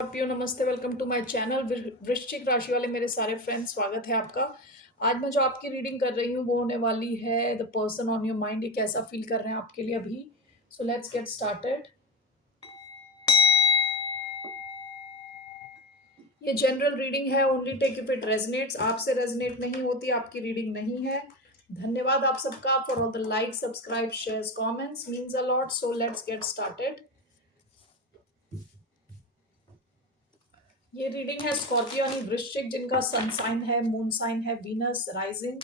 Scorpio नमस्ते, welcome to my channel. वृश्चिक राशि वाले मेरे सारे फ्रेंड्स, स्वागत है आपका। आज मैं जो आपकी रीडिंग कर रही हूँ वो होने वाली है the person on your mind. ये कैसा फील कर रहे हैं आपके लिए अभी। So let's get started. ये जनरल रीडिंग है, only take if it resonates. आपसे रेजनेट नहीं होती, आपकी रीडिंग नहीं है। धन्यवाद आप सबका for all the like, subscribe, shares, comments, means a lot. So let's get started. ये रीडिंग है स्कॉर्पियो यानी वृश्चिक, जिनका सन साइन है, मून साइन है Venus rising.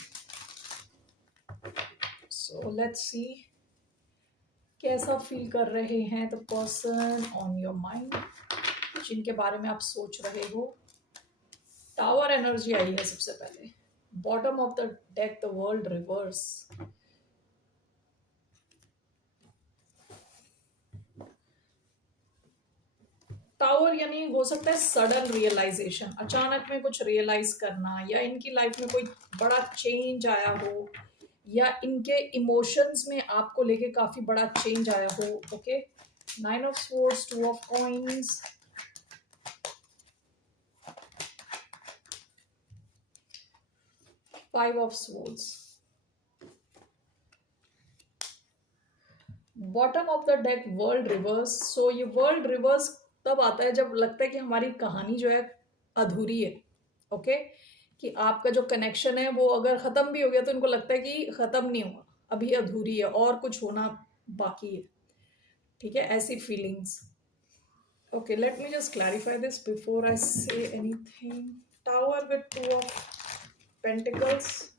So let's see कैसा फील कर रहे हैं the person on your mind, जिनके बारे में आप सोच रहे हो। टावर एनर्जी आई है सबसे पहले। Bottom of the deck the world reverse. Tower यानी हो सकता है सडन रियलाइजेशन, अचानक में कुछ रियलाइज करना, या इनकी लाइफ में कोई बड़ा चेंज आया हो, या इनके इमोशंस में आपको लेके काफी बड़ा चेंज आया हो। Okay, 9 of swords, 2 of coins, 5 of swords. Bottom of the deck world reverse. So ये वर्ल्ड रिवर्स तब आता है जब लगता है कि हमारी कहानी जो है अधूरी है। ओके, कि आपका जो कनेक्शन है वो अगर खत्म भी हो गया तो इनको लगता है कि खत्म नहीं हुआ, अभी अधूरी है और कुछ होना बाकी है। ठीक है, ऐसी feelings. Okay, let me just clarify this before I say anything. Tower with 2 of pentacles.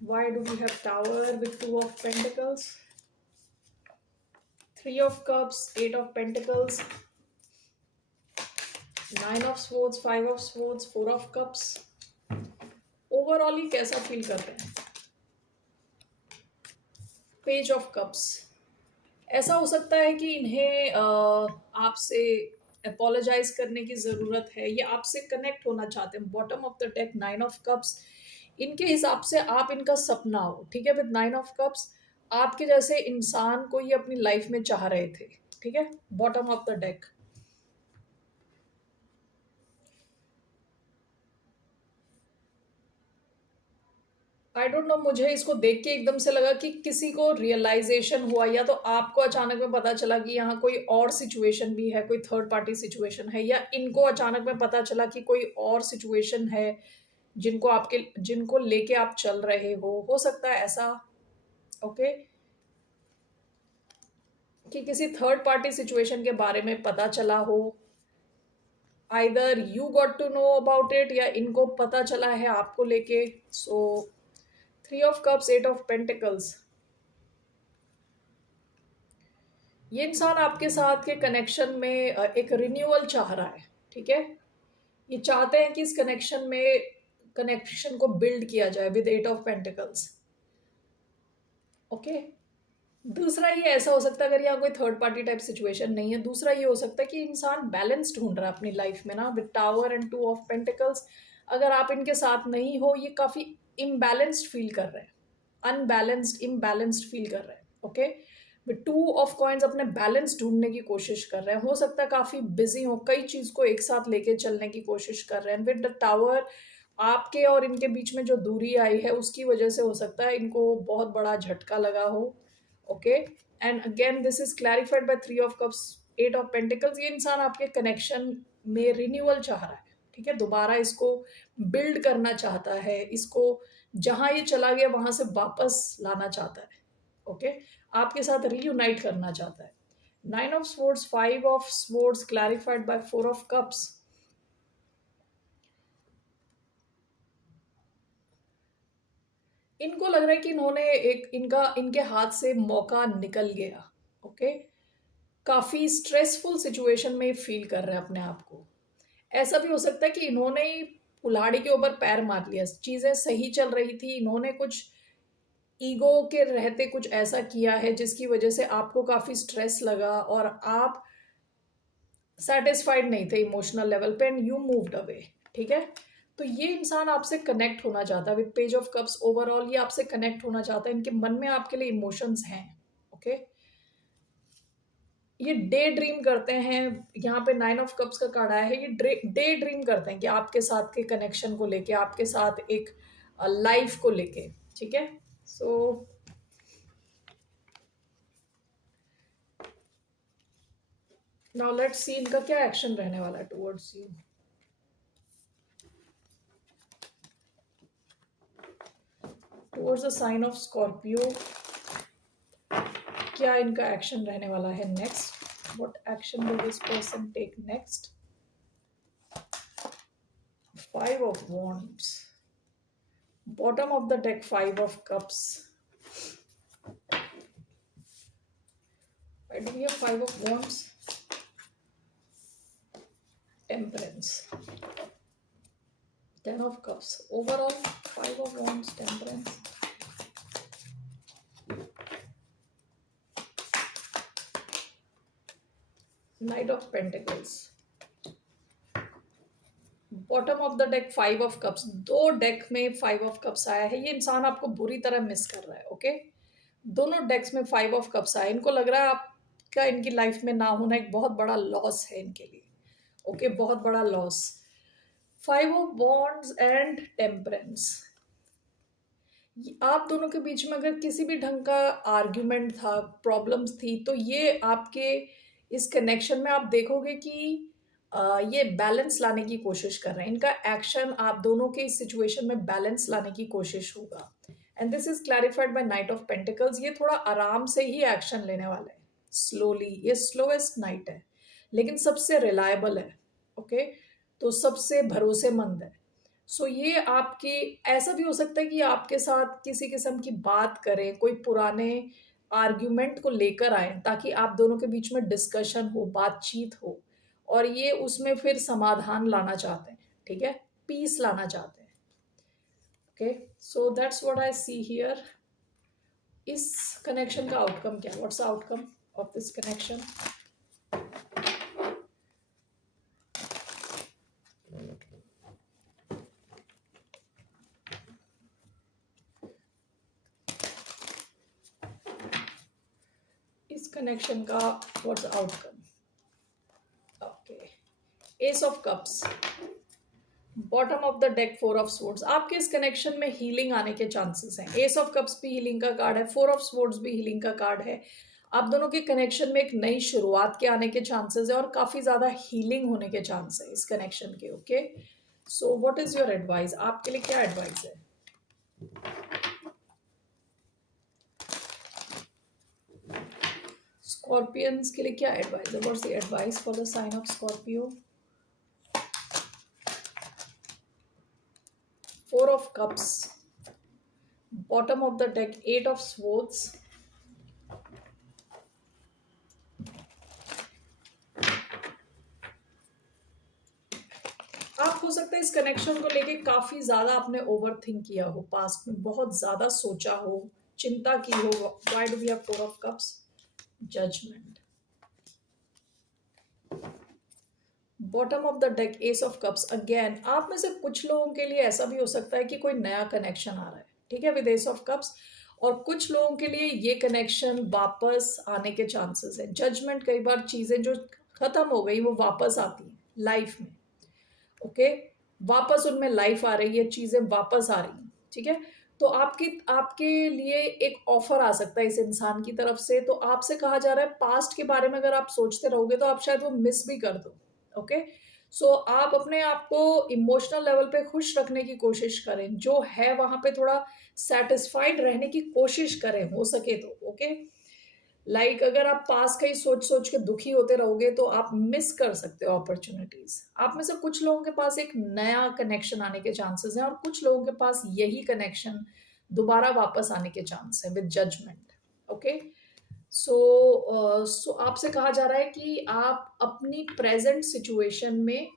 Why do we have Tower with 2 of Pentacles? 3 of Cups, 8 of Pentacles, 9 of Swords, 5 of Swords, 4 of Cups. Overall ही कैसा feel कर रहे हैं? Page of cups. ऐसा हो सकता है कि इन्हें आपसे अपोलोजाइज करने की ज़रूरत है, या आपसे कनेक्ट होना चाहते हैं। Bottom of the deck 9 of cups. इनके हिसाब से आप इनका सपना हो। ठीक है, विद 9 ऑफ कप्स आपके जैसे इंसान को ये अपनी लाइफ में चाह रहे थे। ठीक है, bottom of the deck. I don't know, मुझे इसको देख के एकदम से लगा कि किसी को रियलाइजेशन हुआ, या तो आपको अचानक में पता चला कि यहाँ कोई और सिचुएशन भी है, कोई थर्ड पार्टी सिचुएशन है, या इनको अचानक में पता चला कि कोई और सिचुएशन है जिनको लेके आप चल रहे हो सकता है ऐसा। ओके, कि किसी थर्ड पार्टी सिचुएशन के बारे में पता चला हो। Either you got to know about it, या इनको पता चला है आपको लेके। So 3 of cups, 8 of pentacles. ये इंसान आपके साथ के कनेक्शन में एक रिन्यूअल चाह रहा है। ठीक है, ये चाहते हैं कि इस कनेक्शन को बिल्ड किया जाए विद 8 ऑफ पेंटिकल्स। ओके, दूसरा ये ऐसा हो सकता है, अगर यहाँ कोई थर्ड पार्टी टाइप सिचुएशन नहीं है, दूसरा ये हो सकता है कि इंसान बैलेंस ढूंढ रहा है अपनी लाइफ में ना, with tower and 2 of pentacles. अगर आप इनके साथ नहीं हो, ये काफी इम्बैलेंस्ड फील कर रहे हैं, अनबैलेंस्ड, इम्बैलेंस्ड फील कर रहे हैं। ओके, विद 2 ऑफ कॉइन्स अपने बैलेंस ढूंढने की कोशिश कर रहे हैं। हो सकता है काफी बिजी हो, कई चीज को एक साथ लेके चलने की कोशिश कर रहे हैं। विद द टावर आपके और इनके बीच में जो दूरी आई है उसकी वजह से हो सकता है इनको बहुत बड़ा झटका लगा हो। Okay, and again this is clarified by 3 of cups, 8 of pentacles. ये इंसान आपके कनेक्शन में रिन्यूअल चाह रहा है। ठीक है, दोबारा इसको बिल्ड करना चाहता है, इसको जहां ये चला गया वहां से वापस लाना चाहता है। ओके, आपके साथ रीयूनाइट करना चाहता है। 9 of swords, 5 of swords, clarified by 4 of cups. इनको लग रहा है कि इनके हाथ से मौका निकल गया। ओके, काफी स्ट्रेसफुल सिचुएशन में फील कर रहे हैं अपने आप को। ऐसा भी हो सकता है कि इन्होंने ही कुल्हाड़ी के ऊपर पैर मार लिया, चीजें सही चल रही थी, इन्होंने कुछ ईगो के रहते कुछ ऐसा किया है जिसकी वजह से आपको काफी स्ट्रेस लगा और आप सेटिस्फाइड नहीं थे इमोशनल लेवल पे, एंड यू मूव्ड अवे। ठीक है, तो ये इंसान आपसे कनेक्ट होना चाहता है with page of cups. Overall ये आपसे कनेक्ट होना चाहता है, इनके मन में आपके लिए इमोशंस हैं। ओके, ये डे ड्रीम करते हैं। यहाँ पे 9 ऑफ कप्स का कार्ड आया है, ये डे ड्रीम करते हैं कि आपके साथ के कनेक्शन को लेके, आपके साथ एक लाइफ को लेके, ठीक है। सो नाउ लेट्स सी इनका क्या एक्शन रहने वाला है towards you. Towards the sign of Scorpio, क्या इनका एक्शन रहने वाला है next? What action will this person take next? 5 of wands, bottom of the deck 5 of cups. Why do we have 5 of wands? Temperance, 10 of cups. Overall 5 of wands, temperance. Knight of pentacles, bottom of the deck 5 of cups. दो deck में 5 of cups आया है, ये इंसान आपको बुरी तरह miss कर रहा है। ओके, दोनों डेक्स में 5 ऑफ कप्स आया, इनको लग रहा है आपका इनकी लाइफ में ना होना एक बहुत बड़ा लॉस है इनके लिए। ओके, बहुत बड़ा loss. 5 of wands and temperance, आप दोनों के बीच में अगर किसी भी ढंग का आर्ग्यूमेंट था, प्रॉब्लम्स थी, तो ये आपके इस कनेक्शन में आप देखोगे कि ये बैलेंस लाने की कोशिश कर रहे हैं। इनका एक्शन आप दोनों के इस सिचुएशन में बैलेंस लाने की कोशिश होगा। And this is clarified by knight of pentacles. ये थोड़ा आराम से ही एक्शन लेने वाले हैं, स्लोली। ये स्लोएस्ट नाइट है लेकिन सबसे रिलायबल है। ओके, तो सबसे भरोसेमंद है। सो ये आपके, ऐसा भी हो सकता है कि आपके साथ किसी किस्म की बात करें, कोई पुराने आर्ग्यूमेंट को लेकर आए ताकि आप दोनों के बीच में डिस्कशन हो, बातचीत हो, और ये उसमें फिर समाधान लाना चाहते हैं, ठीक है, पीस लाना चाहते हैं। Okay, so that's what I see here. इस कनेक्शन का आउटकम क्या, what's the outcome of this connection? इस कनेक्शन का what's the outcome? Okay, S of cups, bottom of the deck 4 of swords. आपके इस कनेक्शन में हीलिंग आने के चांसेस हैं। एस ऑफ कप्स भी हीलिंग का कार्ड है, 4 ऑफ स्वॉर्ड्स भी हीलिंग का कार्ड है। आप दोनों के कनेक्शन में एक नई शुरुआत के आने के चांसेस है और काफी ज्यादा हीलिंग होने के चांस है इस कनेक्शन के। Okay, so what is your advice? आपके लिए क्या एडवाइस है? स्कॉर्पियंस के लिए क्या एडवाइस है? What's the advice for the sign of Scorpio? 4 of cups, bottom of the deck 8 of swords, आप हो सकता है इस कनेक्शन को लेके काफी ज्यादा आपने ओवर थिंक किया हो, पास्ट में बहुत ज्यादा सोचा हो, चिंता की हो। Why do we have 4 of cups? Judgement, bottom of the deck ace of cups. Again आप में से कुछ लोगों के लिए ऐसा भी हो सकता है कि कोई नया कनेक्शन आ रहा है, ठीक है, विद एस ऑफ कप्स, और कुछ लोगों के लिए ये कनेक्शन वापस आने के चांसेस है। जजमेंट, कई बार चीजें जो खत्म हो गई वो वापस आती हैं लाइफ में। ओके, वापस उनमें लाइफ आ रही है, चीजें वापस आ रही हैं, ठीक है। तो आपके लिए एक ऑफर आ सकता है इस इंसान की तरफ से। तो आपसे कहा जा रहा है पास्ट के बारे में अगर आप सोचते रहोगे तो आप शायद वो मिस भी कर दो। ओके, सो आप अपने आप को इमोशनल लेवल पे खुश रखने की कोशिश करें, जो है वहां पे थोड़ा सेटिस्फाइड रहने की कोशिश करें हो सके तो। ओके, लाइक अगर आप पास का ही सोच सोच के दुखी होते रहोगे तो आप मिस कर सकते हो अपॉर्चुनिटीज। आप में से कुछ लोगों के पास एक नया कनेक्शन आने के चांसेस हैं और कुछ लोगों के पास यही कनेक्शन दोबारा वापस आने के चांस है विद जजमेंट। ओके, सो आपसे कहा जा रहा है कि आप अपनी प्रेजेंट सिचुएशन में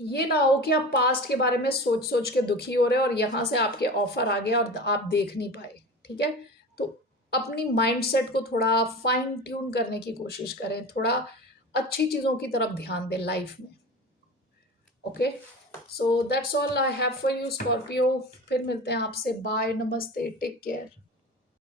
ये ना हो कि आप पास्ट के बारे में सोच सोच के दुखी हो रहे हो और यहाँ से आपके ऑफर आ गया और आप देख नहीं पाए, ठीक है। तो अपनी माइंडसेट को थोड़ा फाइन ट्यून करने की कोशिश करें, थोड़ा अच्छी चीज़ों की तरफ ध्यान दें लाइफ में। Okay, so that's all I have for you Scorpio. फिर मिलते हैं आपसे, बाय, नमस्ते, टेक केयर।